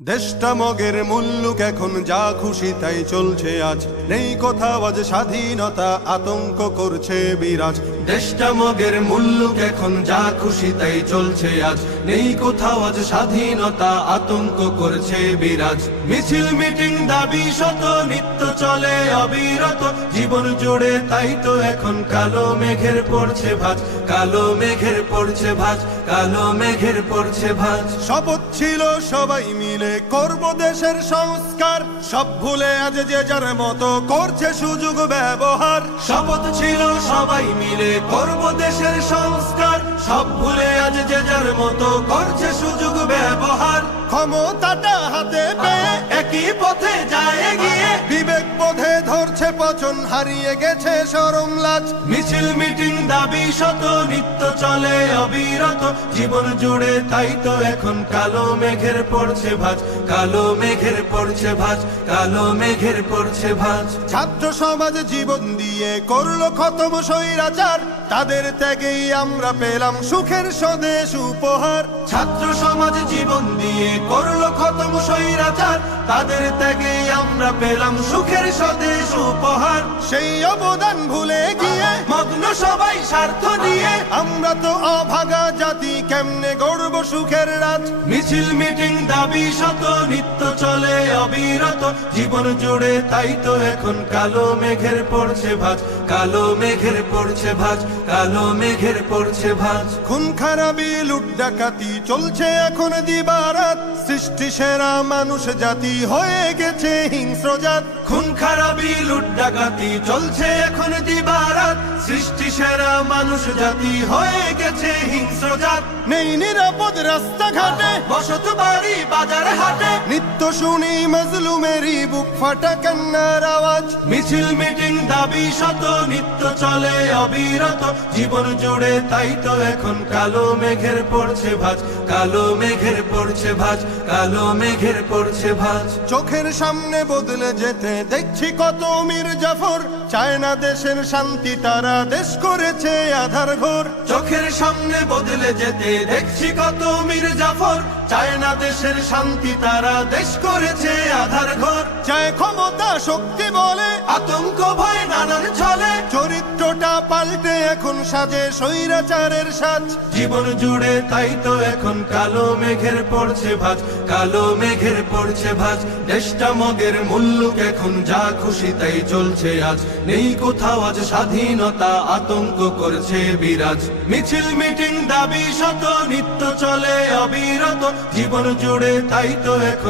দেশটা মগের মুল্লুক এখন যা খুশি তাই চলছে আজ, নেই কোথাও আজ স্বাধীনতা, আতঙ্ক করছে বিরাজ। দেশটা মগের মুল্লুক এখন যা খুশি তাই চলছে আজ, নেই কোথাও আজ স্বাধীনতা, আতঙ্ক করছে বিরাজ। মিছিল মিটিং দাবি শত নিত্য চলে অবিরত, জীবন জুড়ে তাই তো এখন কালো মেঘের পড়ছে ভাঁজ, কালো মেঘের পড়ছে ভাঁজ, কালো মেঘের পড়ছে ভাঁজ। শপথ ছিল সবাই মিলে করব দেশের সংস্কার, সব ভুলে আজ যে যার মতো করছে সুযোগ ব্যবহার। শপথ ছিল সবাই মিলে করব দেশের সংস্কার, সব ভুলে আজ যে যার মতো করছে সুযোগ ব্যবহার। ক্ষমতাটা হাতে পেয়ে একই পথে যায় এগিয়ে, বিবেক বোধে ধরছে পচন, হারিয়ে গেছে শরম লাজ। মিছিল মিটিং দাবি শত নিত্য চলে অবিরত, জীবন জুড়ে তাই তো এখন কালো মেঘের পড়ছে ভাঁজ, কালো মেঘের পড়ছে ভাঁজ, কালো মেঘের পড়ছে ভাঁজ। ছাত্র সমাজ জীবন দিয়ে করলো খতম স্বৈরাচার, তাদের ত্যাগেই আমরা পেলাম সুখের স্বদেশ উপহার। ছাত্র সমাজ জীবন দিয়ে করলো খতম স্বৈরাচার, তাদের ত্যাগেই আমরা পেলাম সুখের স্বদেশ উপহার। সেই অবদান ভুলে গিয়ে মগ্ন সবাই স্বার্থ নিয়ে, আমরা তো অভাগা জাতি, কেমনে গড়ব সুখের রাত। মিছিল মিটিং দাবি শত নিত্য চলে অবিরত, জীবন জুড়ে তাই তো এখন কালো মেঘের পড়ছে ভাঁজ, কালো মেঘের পড়ছে ভাঁজ, কালো মেঘের পড়ছে ভাঁজ। খুন খারাপি লুট ডাকাতি চলছে এখন দিবারাত, সৃষ্টি সেরা মানুষ জাতি হয়ে গেছে হিংস্র জাত। খুন খারাপি লুট ডাকাতি চলছে এখন দিবারাত, সৃষ্টি সেরা মানুষ জাতি হয়ে গেছে হিংস্র জাত। নেই নিরাপদ রাস্তাঘাটে, বসত বাড়ি বাজার হাটে, নিত্য শুনি মজলুমেরই বুক ফাটা কান্নার আওয়াজ। মিছিল মিটিং দাবি শত নিত্য চলে অবিরত, জীবন জুড়ে তাই তো এখন কালো মেঘের পড়ছে ভাঁজ, কালো মেঘের পড়ছে ভাঁজ, কালো মেঘের পড়ছে ভাঁজ। চোখের সামনে বদলে যেতে দেখছি কত মীর জাফর, চায় না দেশের শান্তি, তারা দেশ করেছে আধার ঘর। চোখের সামনে বদলে যেতে দেখছি কত মীর জাফর, চায় না দেশের শান্তি, তারা দেশ করেছে আধার ঘর। চায় ক্ষমতা শক্তি বলে আতঙ্ক ভয় নানান ছলে, চরিত্রটা পাল্টে এখন সাজে স্বৈরাচারের সাজ। জীবন জুড়ে তাই তো এখন কালো মেঘের পড়ছে ভাঁজ, কালো মেঘের পড়ছে ভাঁজ। দেশটা মগের মুল্লুক এখন যা খুশি তাই চলছে আজ, নেই কোথাও আজ স্বাধীনতা, আতঙ্ক করছে বিরাজ। মিছিল মিটিং দাবি শত নিত্য চলে অবিরত, জীবন জুড়ে তাই তো এখন